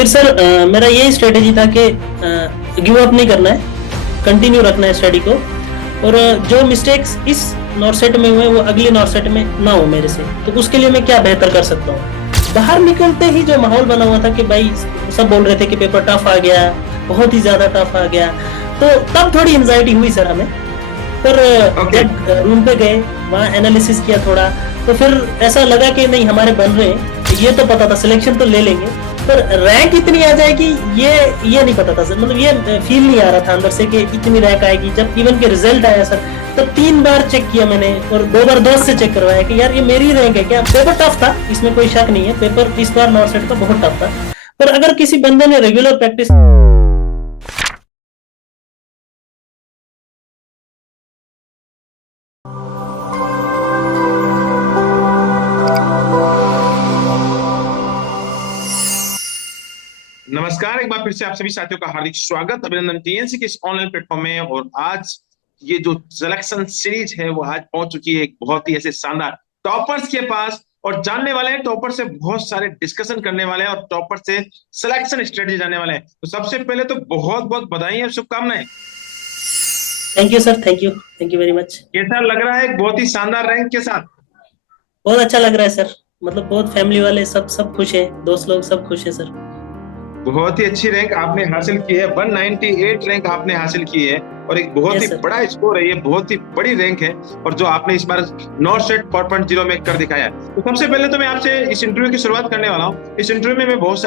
फिर सर मेरा यही स्ट्रेटेजी था कि गिव अप नहीं करना है, कंटिन्यू रखना है स्टडी को। और जो मिस्टेक्स इस नॉर्सेट में हुए वो अगले नॉर्सेट में ना हो मेरे से, तो उसके लिए मैं क्या बेहतर कर सकता हूँ। बाहर निकलते ही जो माहौल बना हुआ था कि भाई सब बोल रहे थे कि पेपर टफ आ गया, बहुत ही ज्यादा टफ आ गया, तो तब थोड़ी एंजाइटी हुई सर हमें। पर जब रूम पे गए, वहाँ एनालिसिस किया थोड़ा, तो फिर ऐसा लगा कि नहीं हमारे बन रहे हैं। ये तो पता था सिलेक्शन तो ले लेंगे, पर रैंक इतनी आ जाएगी ये नहीं पता था सर। मतलब ये फील नहीं आ रहा था अंदर से कि इतनी रैंक आएगी। जब इवन के रिजल्ट आया सर, तो 3 बार चेक किया मैंने और 2 बार दोस्त से चेक करवाया कि यार ये मेरी रैंक है क्या। पेपर टफ था, इसमें कोई शक नहीं है, पेपर इस बार नॉर्सेट का बहुत टफ था। पर अगर किसी बंदे ने रेगुलर प्रैक्टिस नमस्कार, एक बार फिर से आप सभी साथियों का हार्दिक स्वागत, अभिनंदन टीएनसी के इस ऑनलाइन प्लेटफॉर्म में। और आज ये जो सिलेक्शन सीरीज है वो आज पहुंच चुकी है एक बहुत ही ऐसे शानदार टॉपर्स के पास, और जानने वाले हैं टॉपर से बहुत सारे डिस्कशन करने वाले हैं और टॉपर से सिलेक्शन स्ट्रेटेजी जानने वाले हैं। तो सबसे पहले तो बहुत बहुत बधाई और शुभकामनाएं। Thank you sir, thank you very much. कैसा लग रहा है एक बहुत ही शानदार रैंक के साथ? बहुत अच्छा लग रहा है सर। मतलब बहुत फैमिली वाले सब खुश है, दोस्त लोग सब खुश है सर। बहुत ही अच्छी रैंक आपने हासिल की है, 198 रैंक आपने हासिल की है और एक बहुत ही बड़ा स्कोर है, ये बहुत ही बड़ी रैंक है और जो आपने इस बार नॉर्सेट 4.0 में कर दिखाया है। तो सबसे पहले तो मैं आपसे इस इंटरव्यू की शुरुआत करने वाला हूँ। इस इंटरव्यू में मैं बहुत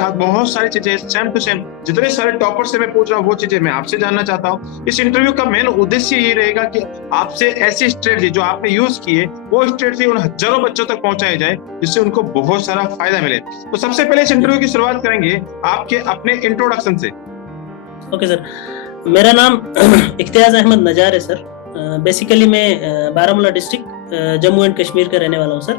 सारी चीजें सेम टू सेम जितने सारे टॉपर से मैं पूछ रहा हूँ वो चीजें मैं आपसे जानना चाहता हूँ। इस इंटरव्यू का मेन उद्देश्य ये रहेगा कि आपसे ऐसी स्ट्रेटजी जो आपने यूज की है वो स्ट्रेटजी उन हजारों बच्चों तक पहुंचाई जाए जिससे उनको बहुत सारा फायदा मिले। तो सबसे पहले इस इंटरव्यू की शुरुआत करेंगे आपके अपने इंट्रोडक्शन से। ओके सर, मेरा नाम इख्तियाज अहमद नजार है सर। बेसिकली मैं बारामूला डिस्ट्रिक्ट जम्मू एंड कश्मीर का रहने वाला हूँ सर।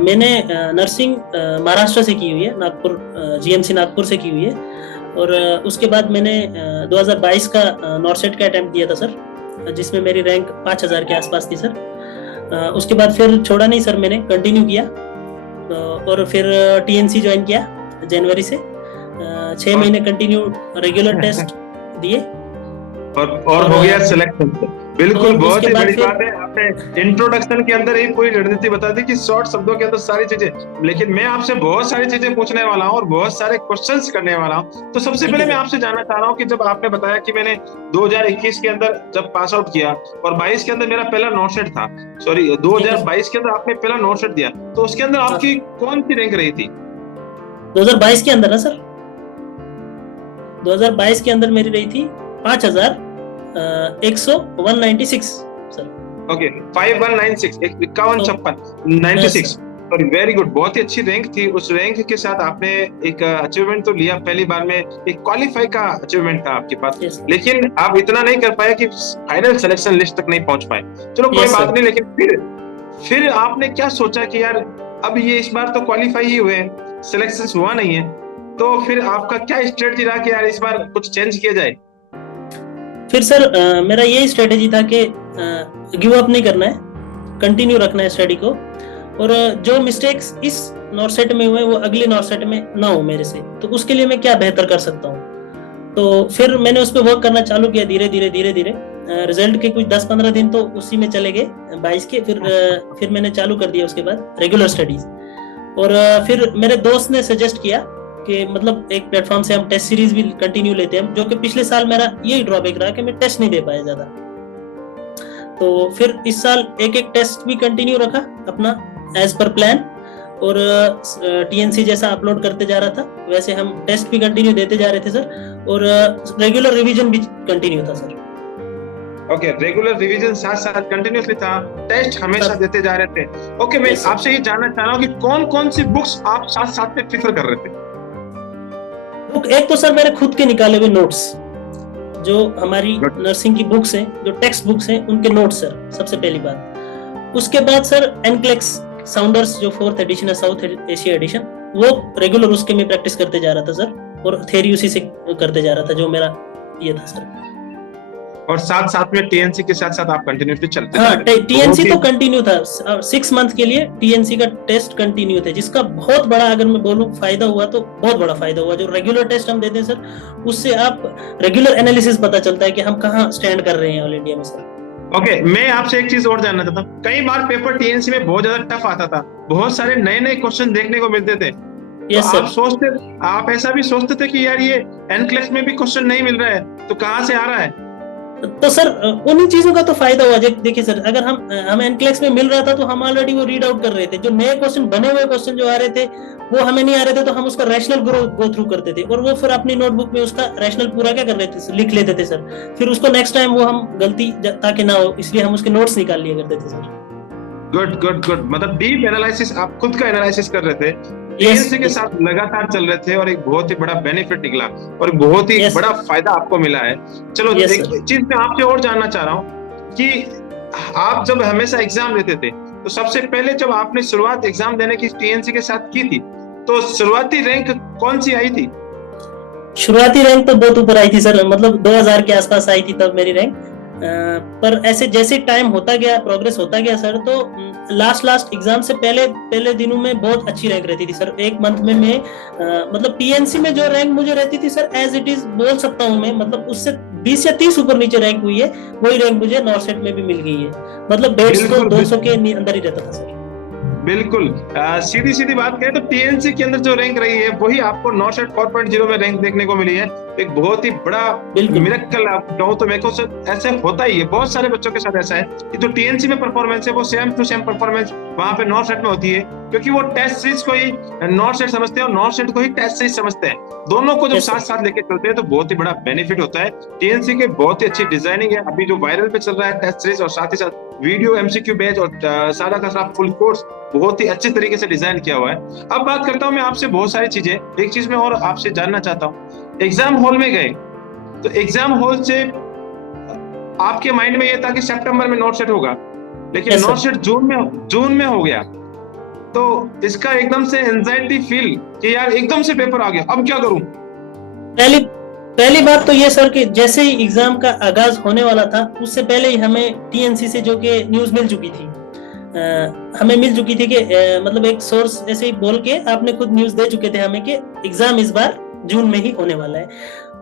मैंने नर्सिंग महाराष्ट्र से की हुई है, नागपुर जीएमसी नागपुर से की हुई है। और उसके बाद मैंने 2022 का नॉर्सेट का अटेम्प्ट दिया था सर, जिसमें मेरी रैंक 5000 के आसपास थी सर। उसके बाद फिर छोड़ा नहीं सर, मैंने कंटिन्यू किया और फिर टीएनसी ज्वाइन किया जनवरी से। 6 महीने कंटिन्यू रेगुलर टेस्ट दिए और हो गया सिलेक्शन। बिल्कुल, बहुत ही बड़ी बात है। आपने इंट्रोडक्शन के अंदर ही पूरी रणनीति बता दी कि शॉर्ट शब्दों के अंदर सारी चीजें, लेकिन मैं आपसे बहुत सारी चीजें पूछने वाला हूँ और बहुत सारे क्वेश्चंस करने वाला हूँ। तो सबसे पहले मैं आपसे जानना चाह रहा हूँ कि जब आपने बताया कि मैंने 2021 के अंदर जब पास आउट किया और 22 के अंदर मेरा पहला नॉर्सेट था, सॉरी 2022 के अंदर आपने पहला नॉर्सेट दिया, तो उसके अंदर आपकी कौन सी रैंक रही थी? 2022 के अंदर ना सर, 2022 के अंदर मेरी रही थी 5196 sir. Okay, 5196, 5156 sorry, very good, बहुत ही अच्छी रैंक थी। उस रैंक के साथ आपने एक अचीवमेंट तो लिया, पहली बार में एक क्वालिफाई का अचीवमेंट था आपके पास, लेकिन आप इतना नहीं कर पाए कि फाइनल सिलेक्शन लिस्ट तक नहीं पहुंच पाए। चलो कोई बात नहीं, लेकिन फिर आपने क्या सोचा कि यार अब ये इस बार तो क्वालिफाई ही हुए, सिलेक्शन हुआ नहीं है, तो फिर आपका क्या स्ट्रेटजी रहा कि यार इस बार कुछ चेंज किया जाए? फिर सर मेरा यही स्ट्रेटेजी था कि गिव अप नहीं करना है, कंटिन्यू रखना है स्टडी को। और जो मिस्टेक्स इस नॉर्सेट में हुए वो अगले नॉर्सेट में ना हो मेरे से, तो उसके लिए मैं क्या बेहतर कर सकता हूँ। तो फिर मैंने उस पर वर्क करना चालू किया धीरे धीरे। रिजल्ट के कुछ 10-15 दिन तो उसी में चले गए 22 के। फिर मैंने चालू कर दिया उसके बाद रेगुलर स्टडीज। और फिर मेरे दोस्त ने सजेस्ट किया कि मतलब एक प्लेटफॉर्म से हम टेस्ट सीरीज भी कंटिन्यू लेते हैं, जो कि पिछले साल मेरा यही ड्रॉबैक रहा कि मैं टेस्ट नहीं दे पाया ज्यादा। तो फिर इस साल एक टेस्ट भी कंटिन्यू रखा अपना एज पर प्लान, और टीएनसी जैसा अपलोड करते जा रहा था वैसे हम टेस्ट भी कंटिन्यू देते जा रहे थे सर। और रेगुलर रिवीजन भी कंटिन्यू था सर। ओके, रेगुलर रिवीजन साथ साथ कंटिन्यूअसली था, टेस्ट हमेशा देते जा रहे थे। ओके, मैं आपसे ये जानना चाह रहा हूँ कि कौन कौन सी बुक्स आप साथ साथ में प्रेफर कर रहे थे? बुक एक तो सर मेरे खुद के निकाले हुए नोट्स, जो हमारी नर्सिंग की बुक्स हैं, जो टेक्स्ट बुक्स हैं, उनके नोट्स सर, सबसे पहली बात। उसके बाद सर एनक्लेक्स साउंडर्स जो 4th एडिशन है, साउथ एशिया एडिशन, वो रेगुलर उसके में प्रैक्टिस करते जा रहा था सर, और थ्योरी उसी से करते जा रहा था, जो मेरा ये था सर। और साथ साथ में टीएनसी के साथ साथ आप कंटिन्यूसली चलते हाँ, जा रहे थे। टीएनसी तो कंटिन्यू था, 6 मंथ के लिए टीएनसी का टेस्ट कंटिन्यू थे, जिसका बहुत बड़ा, अगर मैं बोलूं फायदा हुआ तो बहुत बड़ा फायदा हुआ। जो रेगुलर टेस्ट हम देते हैं सर, उससे आप रेगुलर एनालिसिस पता चलता है कि हम कहाँ स्टैंड कर रहे हैं ऑल इंडिया में सर। ओके, मैं आपसे एक चीज और जानना चाहता हूँ, कई बार पेपर टीएनसी में बहुत ज्यादा टफ आता था, बहुत सारे नए नए क्वेश्चन देखने को मिलते थे, तो आप ऐसा भी सोचते थे कि यार ये एनक्लेक्स में भी क्वेश्चन नहीं मिल रहा है तो कहाँ से आ रहा है? तो सर उन्हीं चीजों का तो फायदा हुआ। देखिए सर, अगर हम एनक्लेक्स में मिल रहा था तो हम ऑलरेडी वो रीड आउट कर रहे थे। जो नए क्वेश्चन, बने हुए क्वेश्चन जो आ रहे थे वो हमें नहीं आ रहे थे, तो हम उसका रैशनल गो थ्रू करते थे, और वो फिर अपनी नोटबुक में उसका रैशनल पूरा क्या कर लेते थे, लिख लेते थे सर। फिर उसको नेक्स्ट टाइम वो हम गलती ताकि ना हो, इसलिए हम उसके नोट्स निकाल लिया करते थे सर। गुड गुड गुड, मतलब डीप एनालिसिस, आप खुद का एनालिसिस कर रहे थे, टीएनसी के साथ लगातार चल रहे थे, और एक बहुत ही बड़ा बेनिफिट निकला और बहुत ही बड़ा फायदा आपको मिला है। चलो एक चीज मैं आपसे और जानना चाह रहा हूँ कि आप जब हमेशा एग्जाम देते थे तो सबसे पहले जब आपने शुरुआत एग्जाम देने की टीएनसी के साथ की थी तो शुरुआती रैंक कौन सी आई थी? शुरुआती रैंक तो बहुत ऊपर आई थी सर, मतलब 2000 के आसपास आई थी तब मेरी रैंक। पर ऐसे जैसे टाइम होता गया, प्रोग्रेस होता गया सर, तो लास्ट एग्जाम से पहले दिनों में बहुत अच्छी रैंक रहती थी सर। एक मंथ में मैं मतलब पीएनसी में जो रैंक मुझे रहती थी सर, एज इट इज बोल सकता हूँ मैं, मतलब उससे 20 या 30 ऊपर नीचे रैंक हुई है, वही रैंक मुझे नॉर्सेट में भी मिल गई है। मतलब 150 200 के अंदर ही रहता था सर। बिल्कुल, सीधी बात करें तो टीएनसी के अंदर जो रैंक रही है वही आपको नॉर्सेट 4.0 में रैंक देखने को मिली है। एक बहुत ही बड़ा मिरेकल आप कहो तो मेरे को ऐसे होता ही है, बहुत सारे बच्चों के साथ ऐसा है कि जो टीएनसी में परफॉर्मेंस है वो सेम टू सेम परफॉर्मेंस वहां पे नॉर्सेट में होती है, क्योंकि वो टेस्ट सीरीज को ही नॉर्सेट समझते हैं और नॉर्सेट को ही टेस्ट सीरीज समझते हैं। दोनों को जब साथ साथ लेके चलते हैं तो बहुत ही बड़ा बेनिफिट होता है। टीएनसी के बहुत ही अच्छी डिजाइनिंग है अभी जो वायरल पे चल रहा है टेस्ट सीरीज, और साथ ही साथ वीडियो एमसीक्यू बैच और सारा का सारा फुल कोर्स बहुत ही अच्छे तरीके से डिजाइन किया हुआ है। अब बात करता हूं मैं आपसे बहुत सारी चीजें, एक चीज मैं और आपसे जानना चाहता हूं, एग्जाम हॉल में गए तो एग्जाम हॉल से आपके माइंड में ये था कि सितंबर में नोट सेट होगा, लेकिन नोट सेट जून में हो गया, तो इसका एकदम से एंजाइटी फील कि यार एकदम से पेपर आ गया, अब क्या करूं? पहली बात तो ये सर कि जैसे ही एग्जाम का आगाज होने वाला था उससे पहले ही हमें टीएनसी से जो कि न्यूज मिल चुकी थी, हमें मिल चुकी थी कि मतलब एक सोर्स ऐसे ही बोल के आपने खुद न्यूज दे चुके थे हमें कि एग्जाम इस बार जून में ही होने वाला है।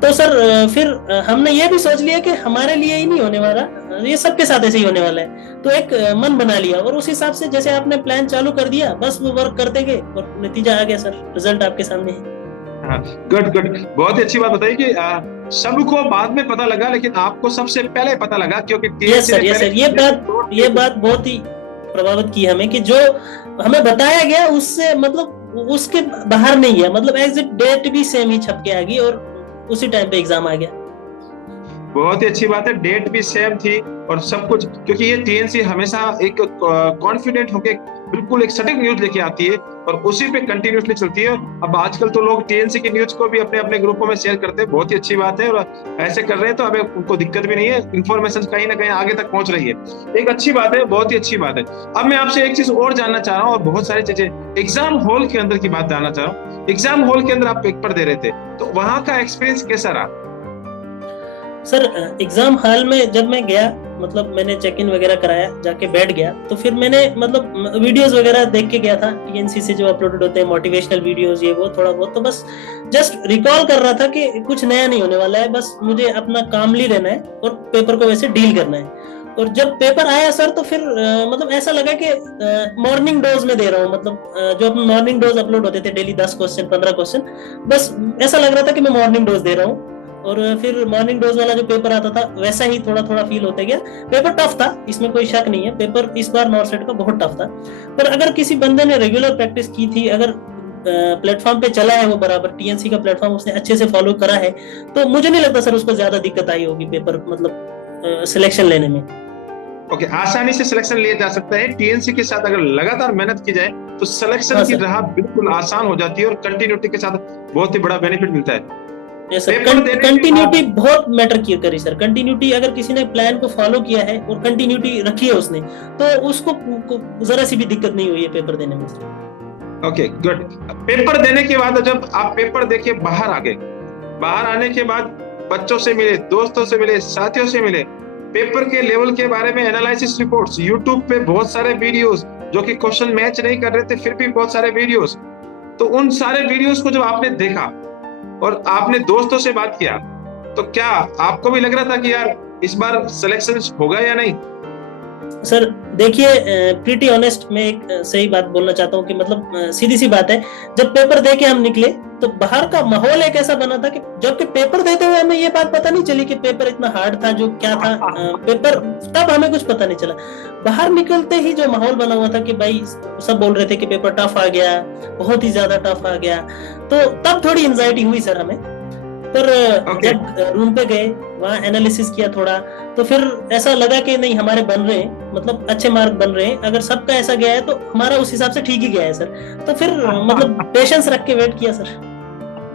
तो सर फिर हमने ये भी सोच लिया कि हमारे लिए ही नहीं होने वाला, ये सबके साथ ऐसे ही होने वाला है, तो एक मन बना लिया और उस हिसाब से जैसे आपने प्लान चालू कर दिया, बस वो वर्क करते गए और नतीजा आ गया सर, रिजल्ट आपके सामने है। गुड, बहुत ही अच्छी बात बताई कि सबको बाद में पता लगा लेकिन आपको सबसे पहले पता लगा, क्योंकि यस सर, ये बात बहुत ही प्रभावित की हमें कि जो हमें बताया गया उससे मतलब उसके बाहर नहीं है, मतलब एग्जिट डेट भी सेम ही छप के आ गई और उसी टाइम पे एग्जाम आ गया। बहुत ही अच्छी बात है, डेट भी सेम थी और सब कुछ, क्योंकि ये टीएनसी हमेशा एक कॉन्फिडेंट होके बिल्कुल एक सटीक न्यूज लेके आती है और उसी पे कंटिन्यूसली चलती है। अब आजकल तो लोग टीएनसी की न्यूज को भी अपने अपने ग्रुपों में शेयर करते हैं, बहुत ही अच्छी बात है, और ऐसे कर रहे हैं तो अब उनको दिक्कत भी नहीं है, इन्फॉर्मेशन कहीं ना कहीं आगे तक पहुंच रही है, एक अच्छी बात है, बहुत ही अच्छी बात है। अब मैं आपसे एक चीज और जानना चाह रहा हूँ और बहुत सारी चीजें, एग्जाम हॉल के अंदर की बात जानना चाह रहा हूँ। एग्जाम हॉल के अंदर आप पेपर दे रहे थे तो वहां का एक्सपीरियंस कैसा रहा? सर एग्जाम हॉल में जब मैं गया, मतलब मैंने चेक इन वगैरह कराया, जाके बैठ गया, तो फिर मैंने मतलब वीडियोस वगैरह देख के गया था टीएनसी से जो अपलोडेड होते हैं, मोटिवेशनल वीडियोस, ये वो थोड़ा बहुत, तो बस जस्ट रिकॉल कर रहा था कि कुछ नया नहीं होने वाला है, बस मुझे अपना कामली रहना है और पेपर को वैसे डील करना है। और जब पेपर आया सर तो फिर मतलब ऐसा लगा कि मॉर्निंग डोज में दे रहा हूँ, मतलब जो अपने मॉर्निंग डोज अपलोड होते थे डेली 10 क्वेश्चन 15 क्वेश्चन, बस ऐसा लग रहा था कि मैं मॉर्निंग डोज दे रहा हूँ। और फिर मॉर्निंग डोज वाला जो पेपर आता था वैसा ही थोड़ा थोड़ा फील होता गया। पेपर टफ था, इसमें कोई शक नहीं है, पेपर इस बार नॉर्सेट का बहुत टफ था, पर अगर किसी बंदे ने रेगुलर प्रैक्टिस की थी, अगर प्लेटफॉर्म पे चला है वो बराबर, टीएनसी का प्लेटफॉर्म उसने अच्छे से फॉलो करा है, तो मुझे नहीं लगता सर उसको ज्यादा दिक्कत आई होगी पेपर मतलब सिलेक्शन लेने में। ओके, आसानी से सिलेक्शन लिया जा सकता है। टीएनसी के साथ अगर लगातार मेहनत की जाए तो सिलेक्शन की राह बिल्कुल आसान हो जाती है और कंटिन्यूटी के साथ बहुत ही बड़ा बेनिफिट मिलता है। कंटिन्यूटी बहुत मैटर करी सर। कंटिन्यूटी अगर किसी ने प्लान को फॉलो किया है और कंटिन्यूटी रखी है उसने, तो उसको जरा सी भी दिक्कत नहीं हुई है पेपर देने में। Okay good. पेपर देने के बाद जब आप पेपर देके बाहर आ गए, बाहर आने के बाद बच्चों से मिले, दोस्तों से मिले, साथियों से मिले, पेपर के लेवल के बारे में एनालिसिस रिपोर्ट्स, यूट्यूब पे बहुत सारे वीडियोस जो कि क्वेश्चन मैच नहीं कर रहे थे फिर भी बहुत सारे वीडियोस, तो उन सारे वीडियोस को जब आपने देखा और आपने दोस्तों से बात किया, तो क्या आपको भी लग रहा था कि यार इस बार सिलेक्शन होगा या नहीं? सर देखिए, प्रीटी ऑनेस्ट मैं एक सही बात बोलना चाहता हूँ कि मतलब सीधी सी बात है, जब पेपर दे के हम निकले तो बाहर का माहौल एक ऐसा बना था कि जबकि पेपर देते हुए हमें ये बात पता नहीं चली कि पेपर इतना हार्ड था, जो क्या था पेपर, तब हमें कुछ पता नहीं चला। बाहर निकलते ही जो माहौल बना हुआ था कि भाई सब बोल रहे थे कि पेपर टफ आ गया, बहुत ही ज्यादा टफ आ गया, तो तब थोड़ी एंजाइटी हुई सर हमें। पर जब रूम पे गए, वहाँ एनालिसिस किया थोड़ा, तो फिर ऐसा लगा कि नहीं हमारे बन रहे हैं, मतलब अच्छे मार्क बन रहे हैं, अगर सबका ऐसा गया है तो हमारा उस हिसाब से ठीक ही गया है सर। तो फिर मतलब पेशेंस रख के वेट किया सर।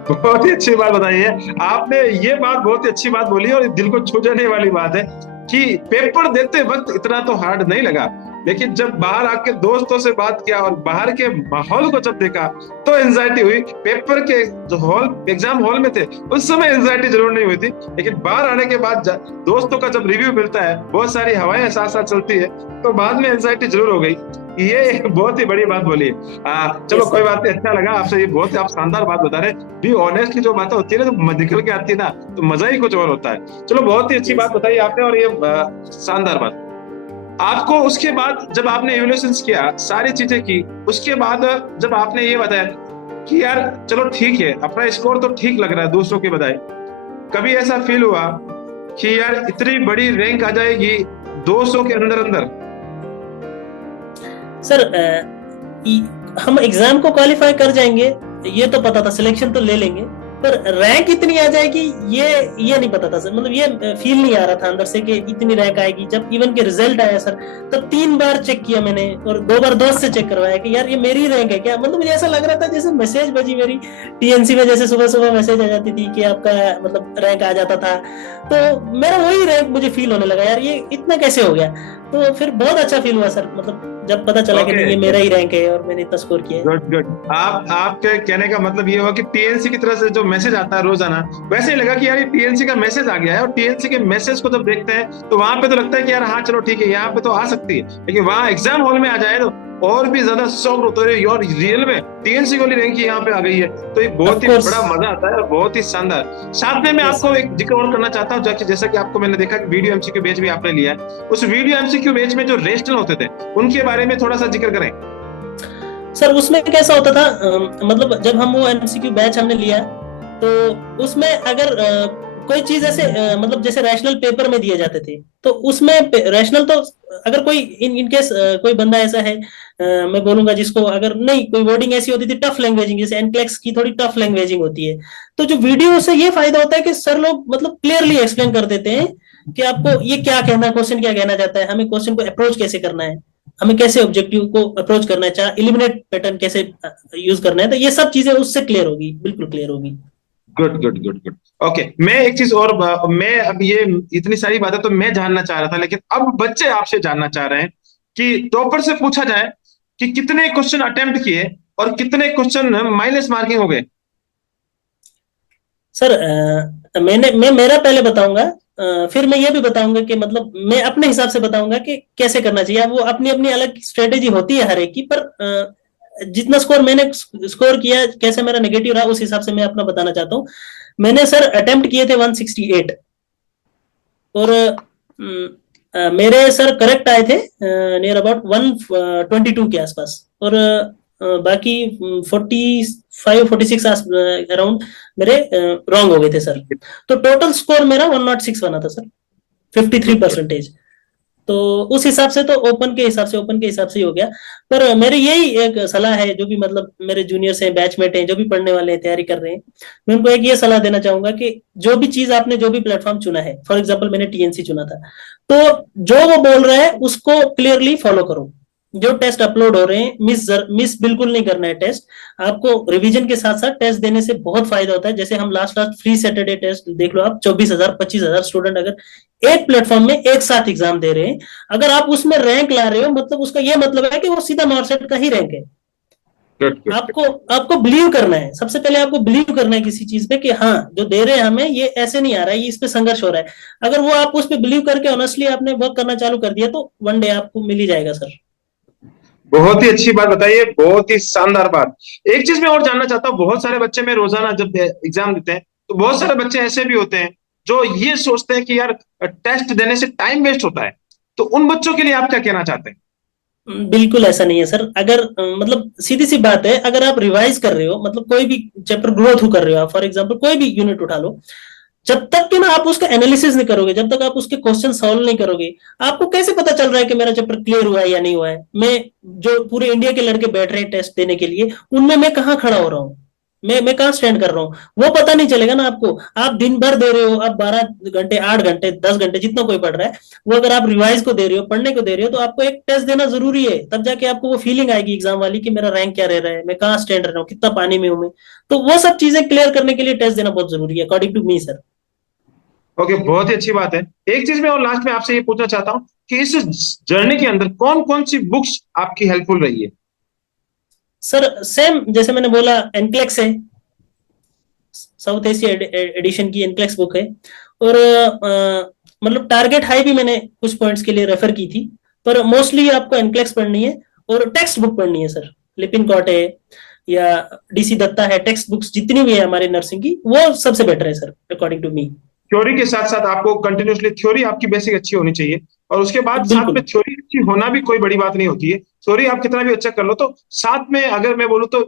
बहुत ही अच्छी बात बताई है आपने, ये बात बहुत ही अच्छी बात बोली और दिल को छू जाने वाली बात है कि पेपर देते वक्त इतना तो हार्ड नहीं लगा, लेकिन जब बाहर आके दोस्तों से बात किया और बाहर के माहौल को जब देखा तो एंजाइटी हुई। पेपर के जो हॉल, एग्जाम हॉल में थे उस समय एंजाइटी जरूर नहीं हुई थी, लेकिन बाहर आने के बाद दोस्तों का जब रिव्यू मिलता है, बहुत सारी हवाएं साथ साथ चलती है, तो बाद में एंजाइटी जरूर हो गई। ये एक बहुत ही बड़ी बात बोली है। चलो कोई बात नहीं, अच्छा लगा आपसे, ये बहुत आप शानदार बात बता रहे। बी ऑनेस्ट की जो बातें होती है ना, तो निकल के आती है ना, तो मजा ही कुछ और होता है। चलो बहुत ही अच्छी बात बताई आपने, और ये शानदार बात। आपको उसके बाद जब आपने इवैल्यूएशंस किया, सारी चीजें की, उसके बाद जब आपने ये बताया कि यार चलो ठीक है, अपना स्कोर तो ठीक लग रहा है दूसरों के बजाय, कभी ऐसा फील हुआ कि यार इतनी बड़ी रैंक आ जाएगी 200 के अंदर अंदर? सर हम एग्जाम को क्वालिफाई कर जाएंगे ये तो पता था, सिलेक्शन तो ले लेंगे, पर रैंक इतनी आ जाएगी ये नहीं पता था सर। मतलब ये फील नहीं आ रहा था अंदर से कि इतनी रैंक आएगी। जब इवन के रिजल्ट आया सर, तब 3 बार चेक किया मैंने और 2 बार दोस्त से चेक करवाया कि यार ये मेरी रैंक है क्या। मतलब मुझे ऐसा लग रहा था जैसे मैसेज बजी मेरी टीएनसी में, जैसे सुबह सुबह मैसेज आ जाती थी कि आपका मतलब रैंक आ जाता था, तो मेरा वही रैंक मुझे फील होने लगा, यार ये इतना कैसे हो गया। तो फिर बहुत अच्छा फील हुआ सर, मतलब जब पता चला कि ये मेरा ही रैंक है और मैंने इतना स्कोर किया है। Good good. आपके कहने का मतलब ये हुआ कि टीएनसी की तरफ से जो मैसेज आता है रोजाना, वैसे ही लगा कि यार ये टीएनसी का मैसेज आ गया है, और टीएनसी के मैसेज को जब देखते हैं तो वहां पे तो लगता है कि यार हाँ चलो ठीक है, यहाँ पे तो आ सकती है, लेकिन वहां एग्जाम हॉल में आ जाए तो और भी ज्यादा शौक होता है, और रियल में टीएनसी वाली रैंक यहाँ पे आ गई है, तो ये बहुत ही बड़ा मजा आता है और बहुत ही शानदार। साथ में मैं आपको एक जिक्र और करना चाहता हूँ, जैसा कि आपको मैंने देखा कि वीडियो एमसीक्यू बैच भी आपने लिया है, उस वीडियो एमसीक्यू बैच में जो रेस्टल होते थे उनके बारे में थोड़ा सा जिक्र करें। सर उसमें कैसा होता था, मतलब जब हम वो एमसीक्यू बैच हमने लिया तो उसमें अगर कोई चीज ऐसे मतलब जैसे रैशनल पेपर में दिए जाते थे, तो उसमें रैशनल तो अगर कोई इन केस कोई बंदा ऐसा है, मैं बोलूंगा जिसको अगर नहीं कोई वर्डिंग ऐसी होती थी टफ लैंग्वेजिंग, जैसे एनक्लेक्स की थोड़ी टफ लैंग्वेजिंग होती है, तो जो वीडियो से ये फायदा होता है कि सर लोग मतलब क्लियरली एक्सप्लेन कर देते हैं कि आपको ये क्या कहना है, क्वेश्चन क्या कहना चाहता है, हमें क्वेश्चन को अप्रोच कैसे करना है, हमें कैसे ऑब्जेक्टिव को अप्रोच करना है, चाहे एलिमिनेट पैटर्न कैसे यूज करना है, तो ये सब चीजें उससे क्लियर होगी, बिल्कुल क्लियर होगी। Good good good good. Okay, मैं एक चीज और, मैं अब ये इतनी सारी बातें तो मैं जानना चाह रहा था, लेकिन अब बच्चे आपसे जानना चाह रहे हैं कि टॉपर से पूछा जाए कि कितने क्वेश्चन अटेम्प्ट किए और कितने क्वेश्चन माइनस मार्किंग हो गए। सर मैं मेरा पहले बताऊंगा, फिर मैं ये भी बताऊंगा कि मतलब मैं अपने हिसाब से बताऊंगा कि कैसे करना चाहिए। वो अपनी अपनी अलग स्ट्रेटेजी होती है हर एक की, पर जितना स्कोर मैंने स्कोर किया, कैसे मेरा नेगेटिव रहा, उस हिसाब से मैं अपना बताना चाहता हूँ। मैंने सर अटेम्प्ट किए थे 168 और मेरे सर करेक्ट आए थे नियर अबाउट 122 के आसपास, और बाकी 45-46 अराउंड मेरे रॉन्ग हो गए थे सर। तो टोटल स्कोर मेरा 106 बना था सर, 53%। तो उस हिसाब से तो ओपन के हिसाब से ही हो गया। पर मेरी यही एक सलाह है, जो भी मतलब मेरे जूनियर्स हैं, बैचमेट हैं, जो भी पढ़ने वाले हैं, तैयारी कर रहे हैं, मैं उनको एक ये सलाह देना चाहूंगा कि जो भी चीज आपने जो भी प्लेटफॉर्म चुना है, फॉर एग्जांपल मैंने टीएनसी चुना था, तो जो वो बोल रहा है उसको क्लियरली फॉलो करो। जो टेस्ट अपलोड हो रहे हैं मिस बिल्कुल नहीं करना है टेस्ट। आपको रिवीजन के साथ साथ टेस्ट देने से बहुत फायदा होता है। जैसे हम लास्ट फ्री सैटरडे टेस्ट देख लो आप, 24,000-25,000 स्टूडेंट अगर एक प्लेटफॉर्म में एक साथ एग्जाम दे रहे हैं, अगर आप उसमें रैंक ला रहे हो, मतलब उसका यह मतलब है कि वो सीधा नॉर्सेट का ही रैंक है। Good good. आपको आपको बिलीव करना है, सबसे पहले आपको बिलीव करना है किसी चीज पे कि हाँ जो दे रहे हैं हमें ये ऐसे नहीं आ रहा है, ये इस पे संघर्ष हो रहा है। अगर वो आप उस पे बिलीव करके ऑनेस्टली आपने वर्क करना चालू कर दिया तो वन डे आपको मिल ही जाएगा सर। बहुत ही अच्छी बात बताइए, बहुत ही शानदार बात। एक चीज मैं और जानना चाहता हूँ, बहुत सारे बच्चे में रोजाना जब एग्जाम देते हैं तो बहुत सारे बच्चे ऐसे भी होते हैं जो ये सोचते हैं कि यार टेस्ट देने से टाइम वेस्ट होता है, तो उन बच्चों के लिए आप क्या कहना चाहते हैं? बिल्कुल ऐसा नहीं है सर। अगर मतलब सीधी सी बात है, अगर आप रिवाइज कर रहे हो, मतलब कोई भी चैप्टर ग्रो थ्रू कर रहे हो आप, फॉर एग्जांपल कोई भी यूनिट उठा लो, जब तक कि ना आप उसका एनालिसिस नहीं करोगे, जब तक आप उसके क्वेश्चन सॉल्व नहीं करोगे, आपको कैसे पता चल रहा है कि मेरा चैप्टर क्लियर हुआ है या नहीं हुआ है। मैं जो पूरे इंडिया के लड़के बैठ रहे हैं टेस्ट देने के लिए, उनमें मैं कहाँ खड़ा हो रहा हूँ, मैं कहाँ स्टैंड कर रहा हूँ, वो पता नहीं चलेगा ना आपको। आप दिन भर दे रहे हो, आप 12 घंटे 8 घंटे 10 घंटे जितना कोई पढ़ रहा है, वो अगर आप रिवाइज को दे रहे हो, पढ़ने को दे रहे हो, तो आपको एक टेस्ट देना जरूरी है। तब जाके आपको वो फीलिंग आएगी एग्जाम वाली कि मेरा रैंक क्या रह रहा है, मैं कहाँ स्टैंड रह रहा हूँ, कितना पानी में हूँ मैं। तो वो सब चीजें क्लियर करने के लिए टेस्ट देना बहुत जरूरी है according to me sir. Okay, बहुत ही अच्छी बात है। एक चीज मैं और लास्ट में आपसे ये पूछना चाहता हूँ कि इस जर्नी के अंदर कौन कौन सी बुक्स आपकी हेल्पफुल रही है? सर सेम जैसे मैंने बोला, एनक्लेक्स है, साउथ एशिया एडिशन की एनक्लेक्स बुक है। और मतलब टारगेट हाई भी मैंने कुछ पॉइंट्स के लिए रेफर की थी, पर मोस्टली आपको एनक्लेक्स पढ़नी है और टेक्स्ट बुक पढ़नी है सर। लिपिन कॉट है या डीसी दत्ता है, टेक्स्ट बुक्स जितनी भी है हमारे नर्सिंग की, वो सबसे बेटर है sir according to me. Theory के साथ साथ आपको कंटिन्यूअसली थ्योरी आपकी बेसिक अच्छी होनी चाहिए, और उसके बाद साथ बिल्कुल में थ्योरी अच्छी होना भी कोई बड़ी बात नहीं होती है। थ्योरी आप कितना भी अच्छा कर लो तो साथ में अगर मैं बोलूँ तो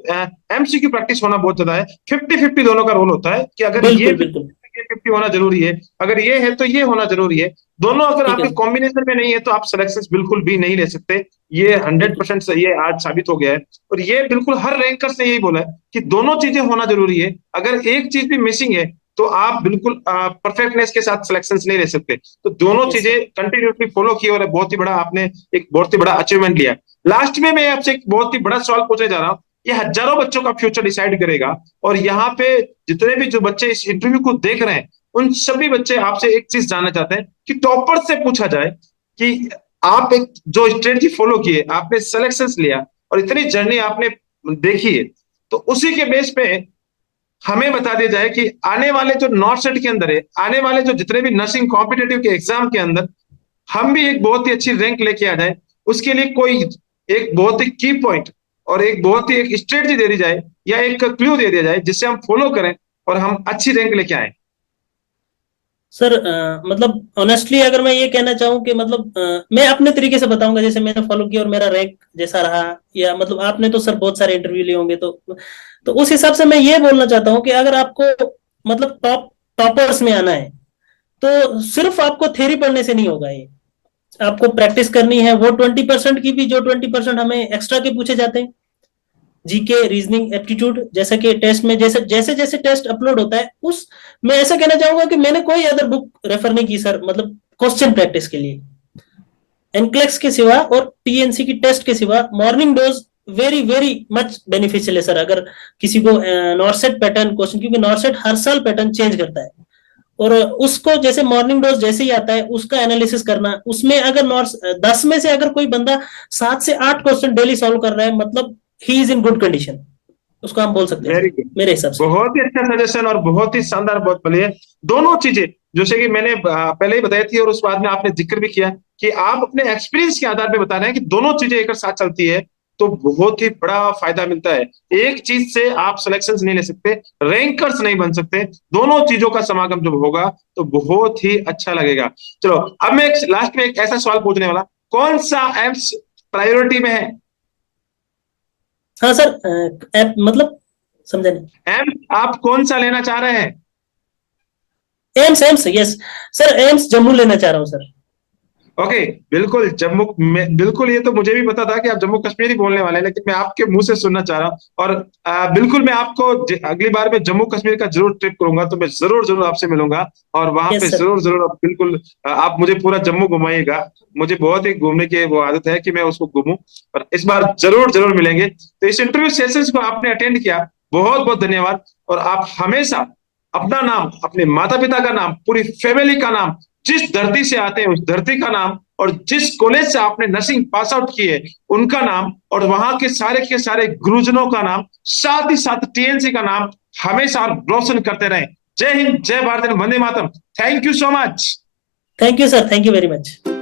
एमसीक्यू प्रैक्टिस होना बहुत ज्यादा है। 50-50 दोनों का रोल होता है कि अगर ये बिल्कुल 50 बिल्कुल। 50 होना जरूरी है, अगर ये है तो ये होना जरूरी है। दोनों अगर ठीक है आपके सर। कॉम्बिनेशन में नहीं है तो आप सिलेक्शन बिल्कुल भी नहीं ले सकते। ये हंड्रेड बिल्कुल परसेंट सही है, आज साबित हो गया है। और ये बिल्कुल हर रैंकर ने यही बोला है कि दोनों चीजें होना जरूरी है। अगर एक चीज भी मिसिंग है तो आप बिल्कुल परफेक्टनेस के साथ सिलेक्शंस नहीं ले सकते। तो दोनों यस चीजें सर। कंटिन्यूसली फॉलो की और बहुत ही बड़ा आपने एक बहुत ही बड़ा अचीवमेंट लिया। लास्ट में मैं आपसे एक बहुत ही बड़ा सवाल पूछने जा रहा हूँ। ये हजारों बच्चों का फ्यूचर डिसाइड करेगा, और यहाँ पे जितने भी जो बच्चे इस इंटरव्यू को देख रहे हैं उन सभी बच्चे आपसे एक चीज जानना चाहते हैं कि टॉपर से पूछा जाए कि आप एक जो स्ट्रेटजी फॉलो किए, आपने सिलेक्शंस लिया और इतनी जर्नी आपने देखी है, तो उसी के बेस पे हमें बता दिया जाए कि आने वाले जो नॉर्थ सेट के अंदर है, आने वाले जो जितने भी नर्सिंग कॉम्पिटेटिव के एग्जाम के अंदर हम भी एक बहुत ही अच्छी रैंक लेके आ जाए, उसके लिए कोई एक बहुत ही की पॉइंट और एक बहुत ही एक स्ट्रेटजी दे दी जाए या एक क्लू दे दिया जाए जिससे हम फॉलो करें और हम अच्छी रैंक लेके आए। सर मतलब ऑनेस्टली अगर मैं ये कहना चाहूँ कि मतलब मैं अपने तरीके से बताऊंगा जैसे मैंने फॉलो किया और मेरा रैंक जैसा रहा, या मतलब आपने तो सर बहुत सारे इंटरव्यू लिए होंगे, तो उस हिसाब से मैं ये बोलना चाहता हूँ कि अगर आपको मतलब टॉपर्स में आना है, तो सिर्फ आपको थ्योरी पढ़ने से नहीं होगा ये। आपको प्रैक्टिस करनी है, वो 20% की भी, जो 20% हमें एक्स्ट्रा के पूछे जाते हैं, जीके रीजनिंग एप्टीट्यूड, जैसा कि टेस्ट में जैसे जैसे जैसे टेस्ट अपलोड होता है, उस मैं ऐसा कहना चाहूंगा कि मैंने कोई अदर बुक रेफर नहीं की सर, मतलब क्वेश्चन प्रैक्टिस के लिए। एनक्लेक्स के सिवा और टीएनसी की टेस्ट के सिवा morning dose very very much beneficial है सर। अगर किसी को नॉर्सेट पैटर्न क्वेश्चन, क्योंकि नॉर्सेट हर साल पैटर्न चेंज करता है, और उसको जैसे मॉर्निंग डोज जैसे ही आता है उसका एनालिसिस करना, उसमें अगर नॉर्स 10 में से अगर कोई बंदा 7 से 8 क्वेश्चन डेली सॉल्व कर रहा है, मतलब he is in good condition, उसको हम बोल सकते हैं वेरी सर गुड। मेरे हिसाब से। बहुत ही अच्छा सजेशन और बहुत ही शानदार, बहुत बढ़िया। दोनों चीजें जैसे कि मैंने पहले ही बताई थी और उस बाद में आपने जिक्र भी किया कि आप अपने एक्सपीरियंस के आधार पे बता रहे हैं कि दोनों चीजें एक साथ चलती है तो बहुत ही बड़ा फायदा मिलता है। एक चीज से आप सिलेक्शन नहीं ले सकते, रैंकर्स नहीं बन सकते। दोनों चीजों का समागम जब होगा तो बहुत ही अच्छा लगेगा। चलो, अब मैं लास्ट में एक ऐसा सवाल पूछने वाला, कौन सा एप्स प्रायोरिटी में है? हाँ सर, ऐप मतलब समझा नहीं। एम्स आप कौन सा लेना चाह रहे हैं? AIIMS AIIMS yes sir, AIIMS Jammu लेना चाह रहा हूँ सर। ओके, बिल्कुल जम्मू में, बिल्कुल ये तो मुझे भी पता था कि आप जम्मू कश्मीर ही बोलने वाले हैं, लेकिन मैं आपके मुंह से सुनना चाह रहा हूँ। और बिल्कुल मैं आपको अगली बार मैं जम्मू कश्मीर का जरूर ट्रिप करूंगा तो मैं जरूर जरूर आपसे मिलूंगा, और वहां पे यस सर। जरूर जरूर आप बिल्कुल आप मुझे पूरा जम्मू घुमाइएगा। मुझे बहुत ही घूमने की वो आदत है कि मैं उसको घूमूं, और इस बार जरूर जरूर मिलेंगे। तो इस इंटरव्यू सेशंस को आपने अटेंड किया, बहुत बहुत धन्यवाद। और आप हमेशा अपना नाम, अपने माता पिता का नाम, पूरी फैमिली का नाम, जिस धरती से आते हैं उस धरती का नाम और जिस कॉलेज से आपने नर्सिंग पास आउट की है उनका नाम और वहां के सारे गुरुजनों का नाम, साथ ही साथ टीएनसी का नाम हमेशा रोशन करते रहे। जय हिंद, जय Bharat, Vande Mataram. Thank you so much. Thank you sir, thank you very much.